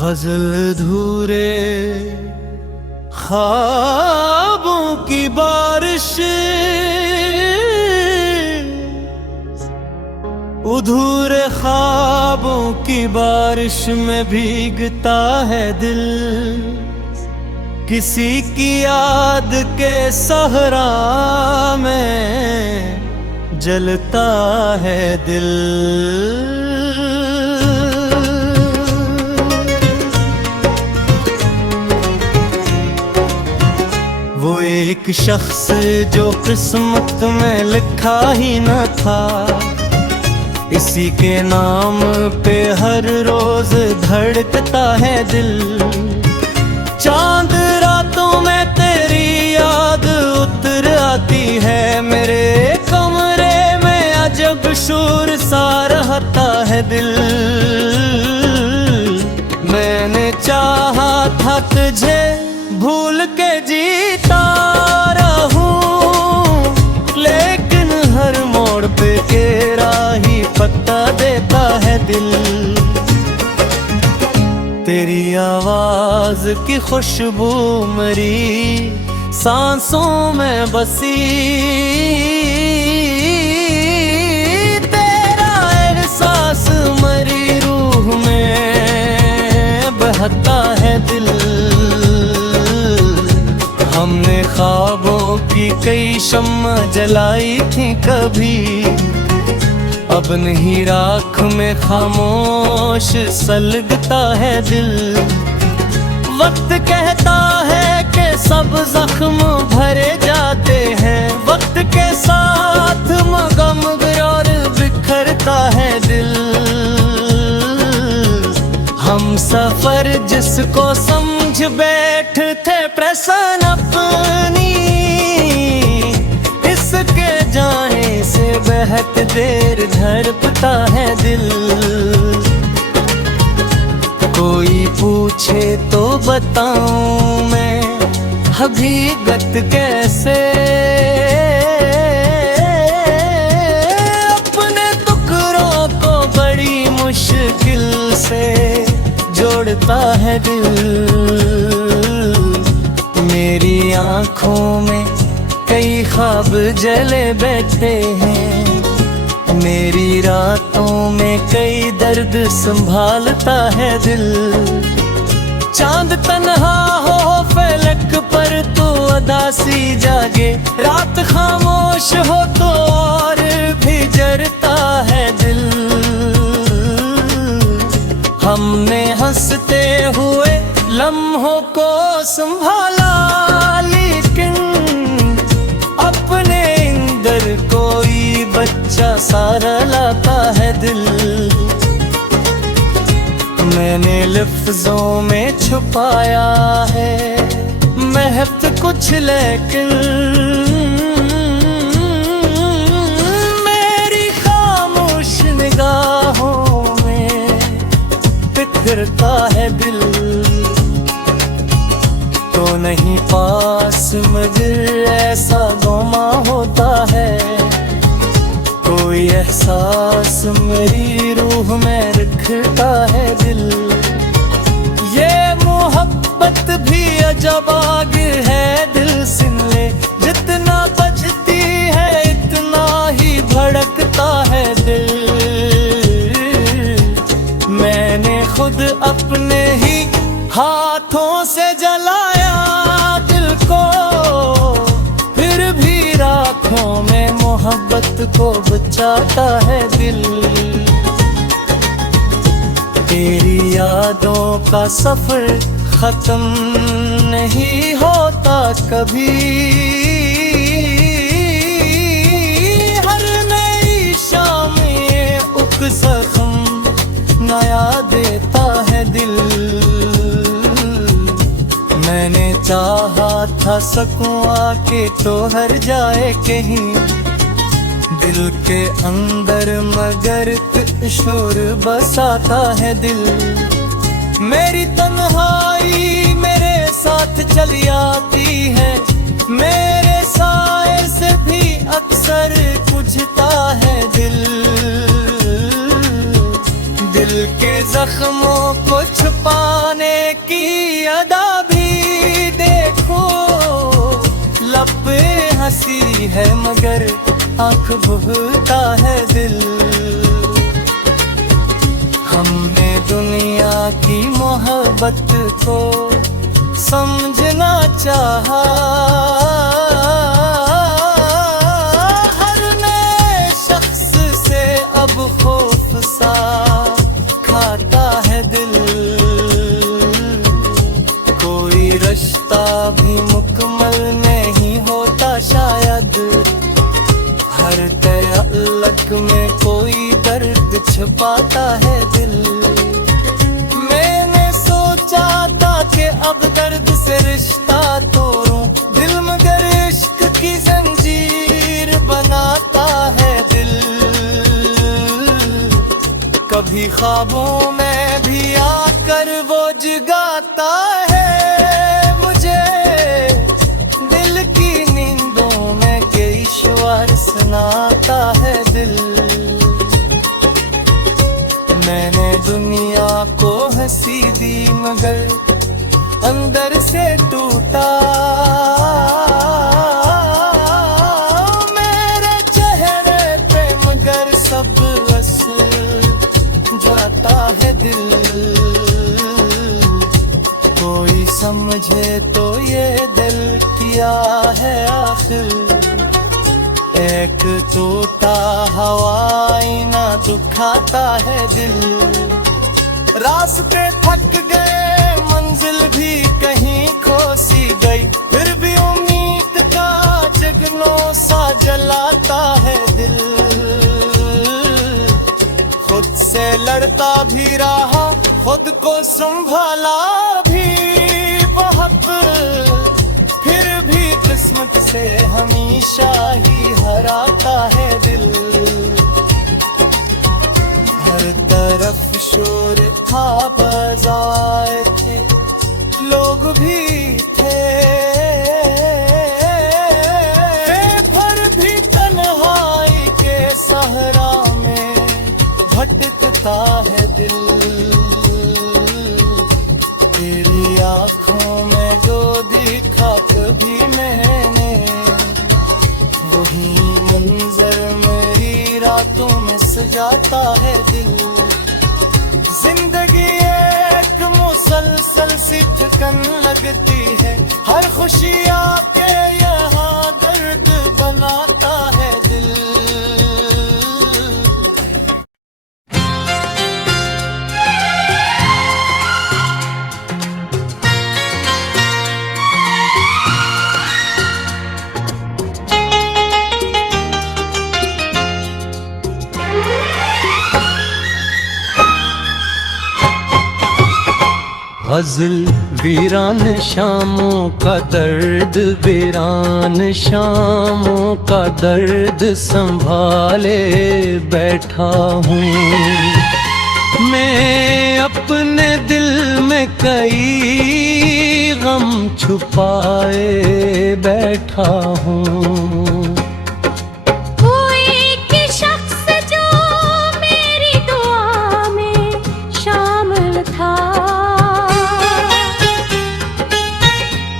गजल धूरे ख्वाबों की बारिश, अधूरे ख्वाबों की बारिश में भीगता है दिल। किसी की याद के सहरा में जलता है दिल। वो एक शख्स जो किस्मत में लिखा ही न था, इसी के नाम पे हर रोज धड़कता है दिल। चांद रातों में तेरी याद उतर आती है, मेरे कमरे में अजब शोर सा रहता है दिल। मैंने चाहा था तुझे भूल के जीता रहूं, लेकिन हर मोड़ पे तेरा ही पता देता है दिल। तेरी आवाज की खुशबू मेरी सांसों में बसी, तेरा एहसास मेरी रूह में बहता है दिल। हमने ख्वाबों की कई शम्मा जलाई थी कभी, अब नहीं राख में खामोश सलगता है दिल। वक्त कहता है कि सब जख्म भरे जाते हैं, वक्त के साथ गम और बिखरता है दिल। हम सफर जिसको समझ बैठे थे प्रसन्न अपनी, इसके जाने से बहुत देर धड़कता है दिल। कोई पूछे तो बताऊं मैं हकीकत कैसे, अपने टुकड़ों को बड़ी मुश्किल से जोड़ता है दिल। मेरी आँखों में कई ख्वाब जले बैठे हैं, मेरी रातों में कई दर्द संभालता है दिल। चांद तन्हा हो फलक पर तो अदासी जागे, रात खामोश हो तो और भी जरता है दिल। हमने हंसते हुए लम्हों को संभाला, लेकिन अपने अंदर कोई बच्चा सारा लाता है दिल। मैंने लफ्जों में छुपाया है महत्व कुछ, लेकिन मेरी खामोश निगाहों में बिखरता है दिल। तो नहीं पास मगर ऐसा गुमा होता है, कोई एहसास मेरी रूह में रखता है दिल। ये मोहब्बत भी अजब आग है दिल सिन ले, जितना बजती है इतना ही भड़कता है दिल। मैंने खुद अपने ही हाथों से जलाया दिल को, फिर भी राखों में मोहब्बत को बचाता है दिल। तेरी यादों का सफर खत्म नहीं होता कभी, हर नई शाम ये उक जख्म नया देता है दिल। मैंने चाहा था सकूं आके तो हर जाए कहीं दिल के अंदर, मगर शोर बसाता है दिल। मेरी तन्हाई मेरे साथ चली आती है, मेरे साए से भी अक्सर बुझता है दिल। दिल के जख्मों को छुपाने हंसी है मगर आंख भूलता है दिल। हमने दुनिया की मोहब्बत को समझना चाहा, हर नए शख्स से अब खौफ सा खाता है दिल। कोई रिश्ता भी मुकम्मल नहीं होता शायद, हर तअल्लुक़ में कोई दर्द छुपाता है दिल। मैंने सोचा था कि अब दर्द से रिश्ता तोड़ूं, दिल मगर इश्क की जंजीर बनाता है दिल। कभी ख्वाबों में भी आकर वो जगाता है मुझे, दिल की नींदों में कई शेर सुनाता है दिल। मैंने दुनिया को हंसी दी मगर अंदर से टूटा, मेरे चेहरे पे मगर सब जाता है दिल। कोई समझे तो ये दिल क्या है आखिर, एक टूटा हवाई ना दुखाता है दिल। रास्ते थक गए मंजिल भी कहीं खो सी गई, फिर भी उम्मीद का जगनों सा जलाता है दिल। खुद से लड़ता भी रहा, खुद को संभाला भी बहुत, फिर भी किस्मत से हमेशा ही हराता है दिल। हर तरफ शोर था, बाज़ार थे, लोग भी थे, पर भी तन्हाई के सहरा में भटकता है दिल। तेरी आँखों में जो देखा कभी मैंने, वही मंजर मेरी रातों में सजाता है दिल। जिंदगी एक मुसलसल सी थकन लगती है, हर खुशी आके यहाँ दर्द बनाता है दिल। गज़ल वीरान शामों का दर्द, वीरान शामों का दर्द संभाले बैठा हूँ मैं। अपने दिल में कई गम छुपाए बैठा हूँ।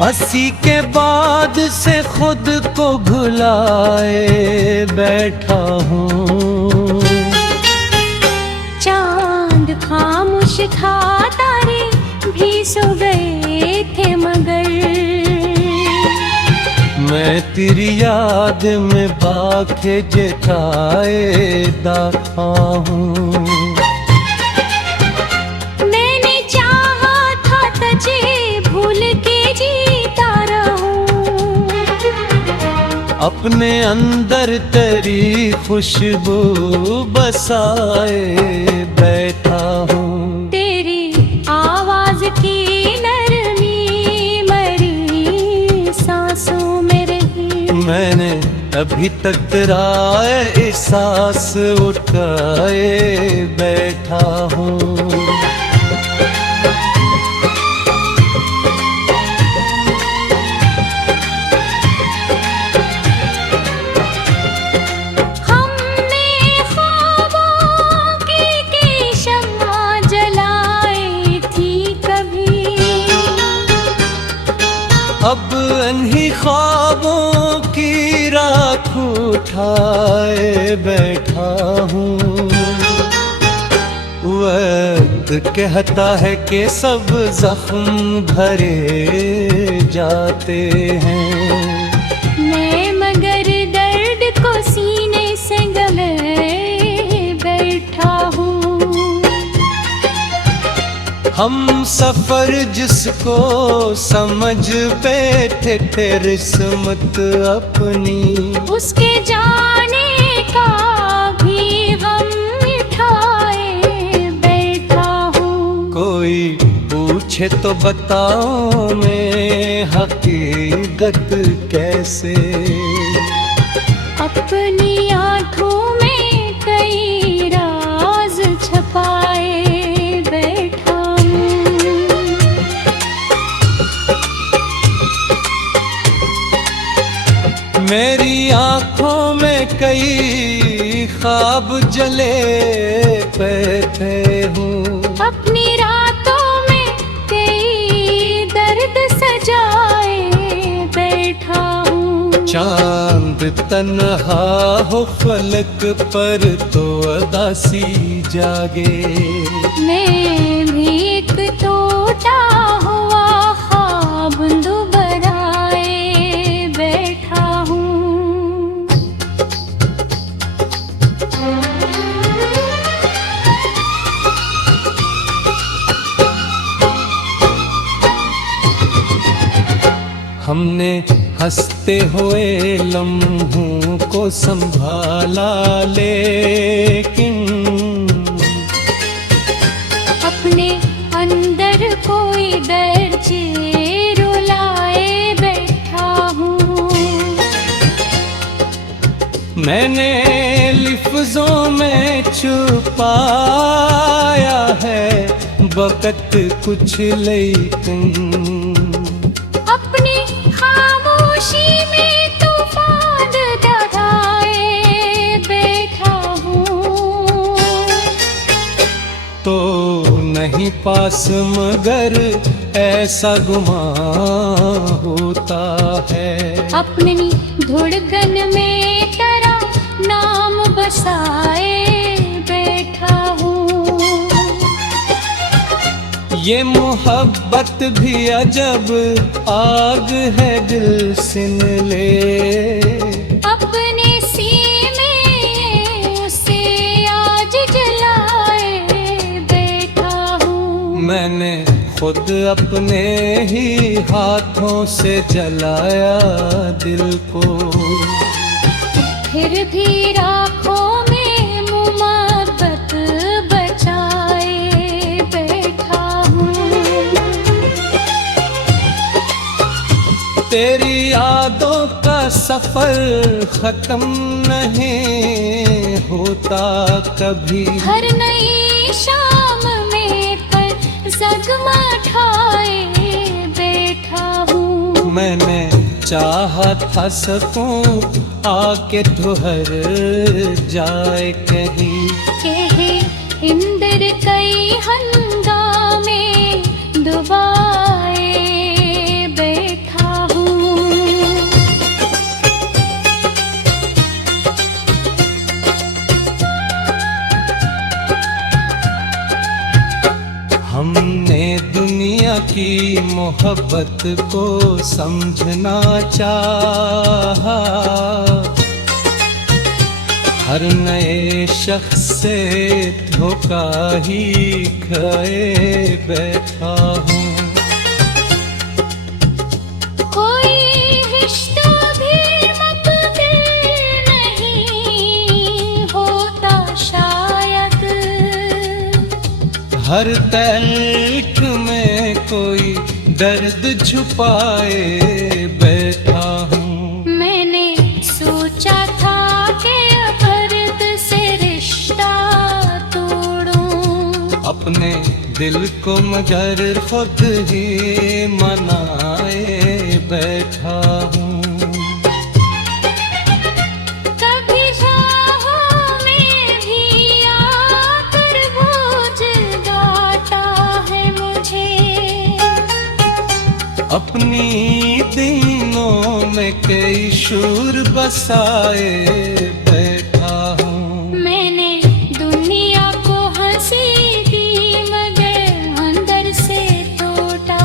हंसी के बाद से खुद को भुलाए बैठा हूँ। चांद खामोश था, तारे भी सो गए थे मगर मैं तेरी याद में बाखे जताए दाखा हूँ। मैंने चाहा था तुझे भूल के अपने अंदर तेरी खुशबू बसाए बैठा हूँ। तेरी आवाज की नरमी मरी सांसों में रही, मैंने अभी तक तेरा एहसास उठाए बैठा हूँ। अब इन्हीं ख्वाबों की उठाए बैठा हूँ। वक्त कहता है कि सब जख्म भरे जाते हैं, मैं मगर दर्द को सीने से गले बैठा हूँ। हम सफर जिसको समझ बैठे थे किस्मत अपनी, उसके जाने का भी गम मिठाए बैठा हूँ। कोई पूछे तो बताओ मैं हकीकत कैसे, अपनी आँखों में कई राज छपाए बैठा हूँ। मेरी आँखों में कई ख्वाब जले बैठे हूँ, अपनी रातों में कई दर्द सजाए बैठा हूँ। चांद तन्हा हो फलक पर तो अदासी जागे, मैं भी एक टूटा हुआ ख्वाब दुबराए बैठा हूँ। हमने हंसते हुए लम्हों को संभाला, लेकिन अपने अंदर कोई दर्द रुलाए बैठा हूँ। मैंने लिफ्ज़ों में छुपाया है वक़्त कुछ, लेकिन अपनी खामोशी में तूफान दगाए बैठा हूँ। तो नहीं पास मगर ऐसा गुमान होता है, अपनी धुड़कन में तेरा नाम बसाए बैठा हूँ। ये मोहब्बत भी अजब आग है दिल सिन ले, अपने सीने उसे आज जलाए बैठा हूँ। मैंने खुद अपने ही हाथों से जलाया दिल को, फिर भी राखों में मोहब्बत बचाए बैठा हूँ। तेरी यादों का सफर खत्म नहीं होता कभी, हर नई शाम में पर जगमगाए बैठा हूँ। मैंने चाहा था सकूं आके ठुहर जाए कहीं, कहे इंदर कई हंगामे दुबाए बैठा हूँ। हमने दुनिया की मोहब्बत को समझना चाहा, हर नए शख्स से धोखा ही खाए बैठा हूँ। कोई रिश्ता भी मकबूल नहीं होता शायद, हर तल्ख में कोई दर्द छुपाए बैठा हूँ। मैंने सोचा था कि फर्द से रिश्ता तोड़ूं, अपने दिल को मगर खुद ही मनाए बैठा हूँ। कभी राहों में भी आकर बोझ गाता है मुझे, अपनी दिनों में कई शूर बसाए बैठा हूँ। मैंने दुनिया को हंसी दी मगर अंदर से टूटा।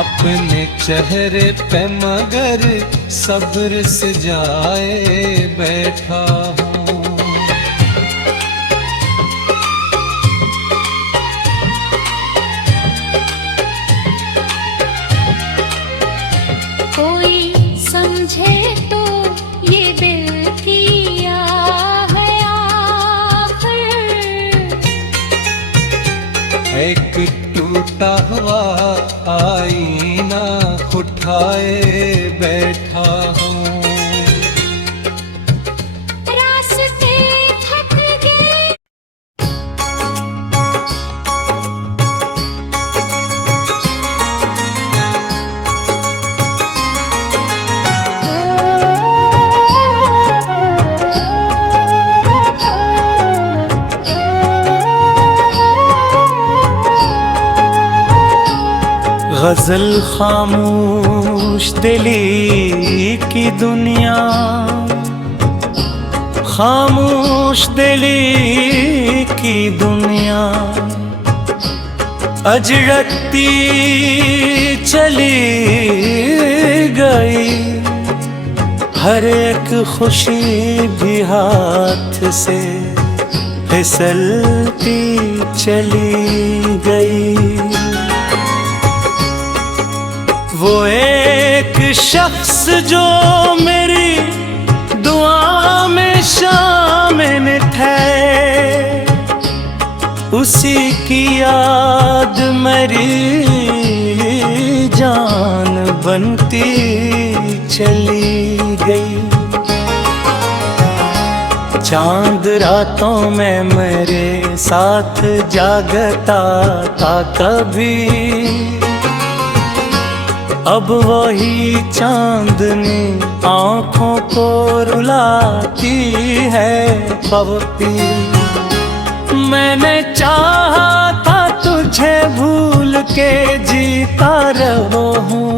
अपने चेहरे पे मगर सब्र से जाए बैठा हूँ। कोई समझे तो ये दिल की आह है आखिर। एक टूटा हुआ आईना उठाए बैठा हूँ। रास्ते थक गए। गजल खामोश दिली की दुनिया, खामोश दिली की दुनिया अजरती चली गई। हर एक खुशी भी हाथ से फिसलती चली गई। वो एक शख्स जो मेरी दुआ में शामिल थे, उसी की याद मेरी जान बनती चली गई। चांद रातों में मेरे साथ जागता था कभी, अब वही चांदनी आँखों को रुलाती है पवती। मैंने चाहा था तुझे भूल के जीता रहूं,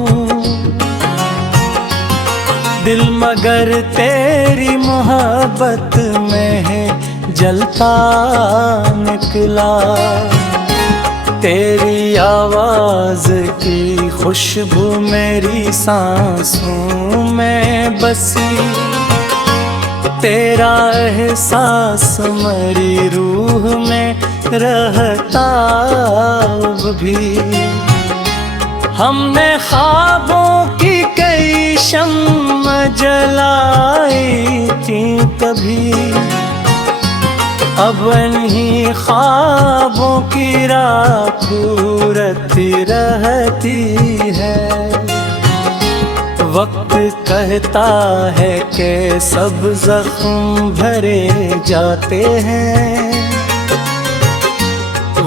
दिल मगर तेरी मोहब्बत में है जलता निकला। तेरी आवाज की खुशबू मेरी सांसों में बसी, तेरा एहसास मेरी रूह में रहता अब भी। हमने ख्वाबों की कई शम्म जलाई थी कभी, अब इन्हीं ख्वाबों की राख उड़ती रहती है। वक्त कहता है कि सब जख्म भरे जाते हैं,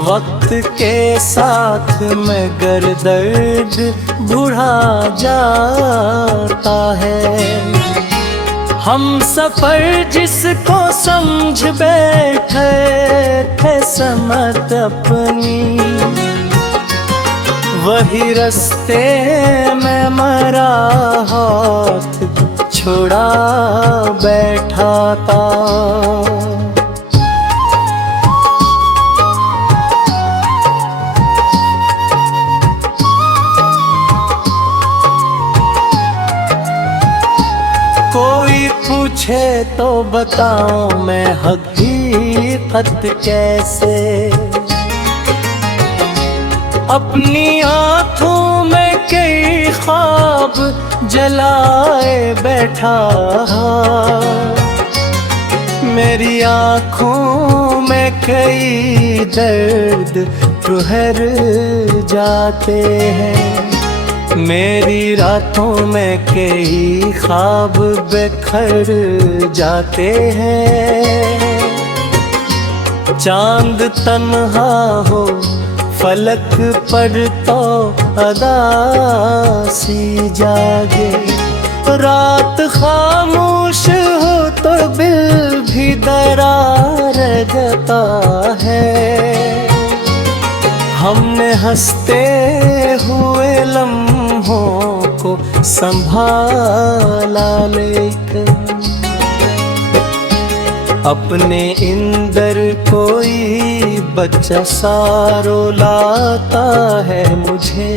वक्त के साथ मगर दर्द बढ़ा जाता है। हम सफर जिसको समझ बैठे थे समत अपनी, वही रास्ते में मरा हाथ छोड़ा बैठा था। कोई पूछे तो बताऊं मैं हकीकत कैसे, अपनी आँखों में कई ख्वाब जलाए बैठा। मेरी आँखों में कई दर्द ठहर जाते हैं, मेरी रातों में कई ख्वाब बिखर जाते हैं। चांद तन्हा हो फलक पर तो अदासी जागे, रात खामोश हो तो दिल भी दरार जता है। हमने हंसते हुए लम्हों को संभाला लेकर। अपने इंदर कोई बच्चा सारो लाता है मुझे,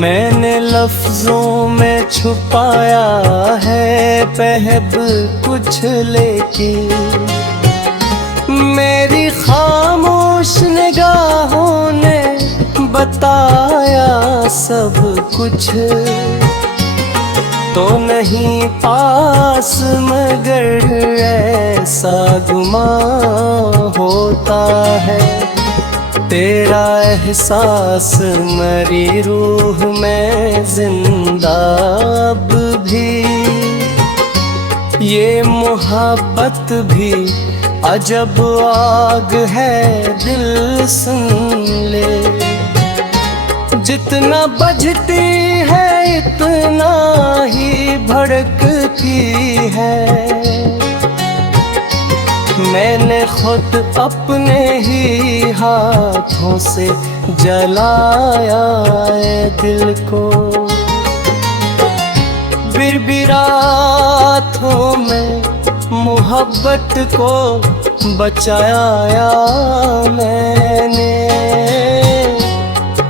मैंने लफ्जों में छुपाया है पहब कुछ लेकिन। मेरी खामोश निगाहों ने बताया सब कुछ, तो नहीं पास मगर ऐसा गुमान होता है। तेरा एहसास मरी रूह में जिंदा अब भी, ये मोहब्बत भी अजब आग है दिल सुन ले। जितना बजती है इतना ही भड़कती है, मैंने खुद अपने ही हाथों से जलाया है दिल को। बिरबिरातों में मोहब्बत को बचाया मैंने,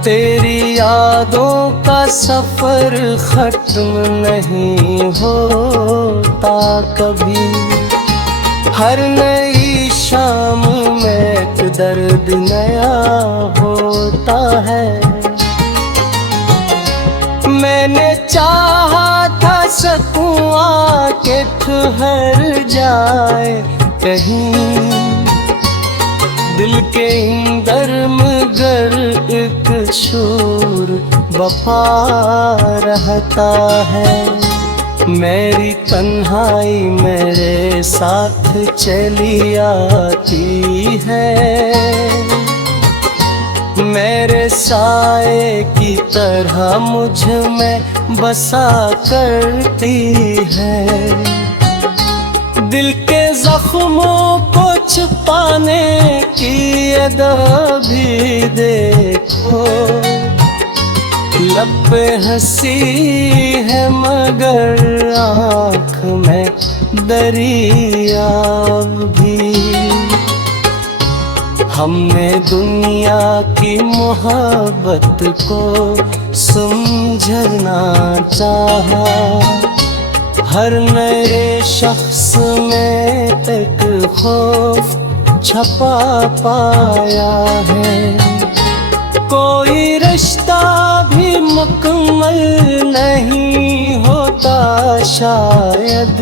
तेरी यादों का सफर खत्म नहीं होता कभी। हर नई शाम में एक दर्द नया होता है। मैंने चाहा था सकूं आके ठहर जाए कहीं, दिल के अंदर मगर एक शोर वफा रहता है। मेरी तन्हाई मेरे साथ चली आती है, मेरे साए की तरह मुझ में बसा करती है। दिल के जख्मों को छुपाने की अदा भी देखो, लब पे हंसी है मगर आँख में दरिया भी। हमने दुनिया की मोहब्बत को समझना चाहा, हर नए शख्स में एक खौफ छपा पाया है। कोई रिश्ता भी मुकम्मल नहीं होता शायद,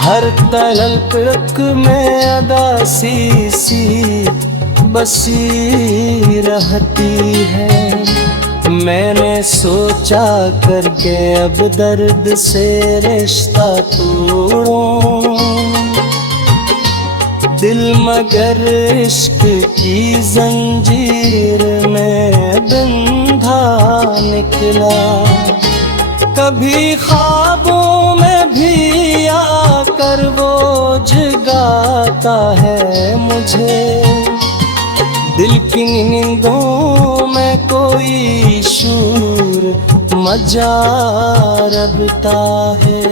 हर तलक में अदासी सी बसी रहती है। मैंने सोचा करके अब दर्द से रिश्ता तोड़ूं, दिल मगर इश्क की जंजीर में बंधा निकला। कभी ख्वाबों में भी आकर वो जगाता है मुझे, दिल की नींदों में कोई शूर मचा रबता है।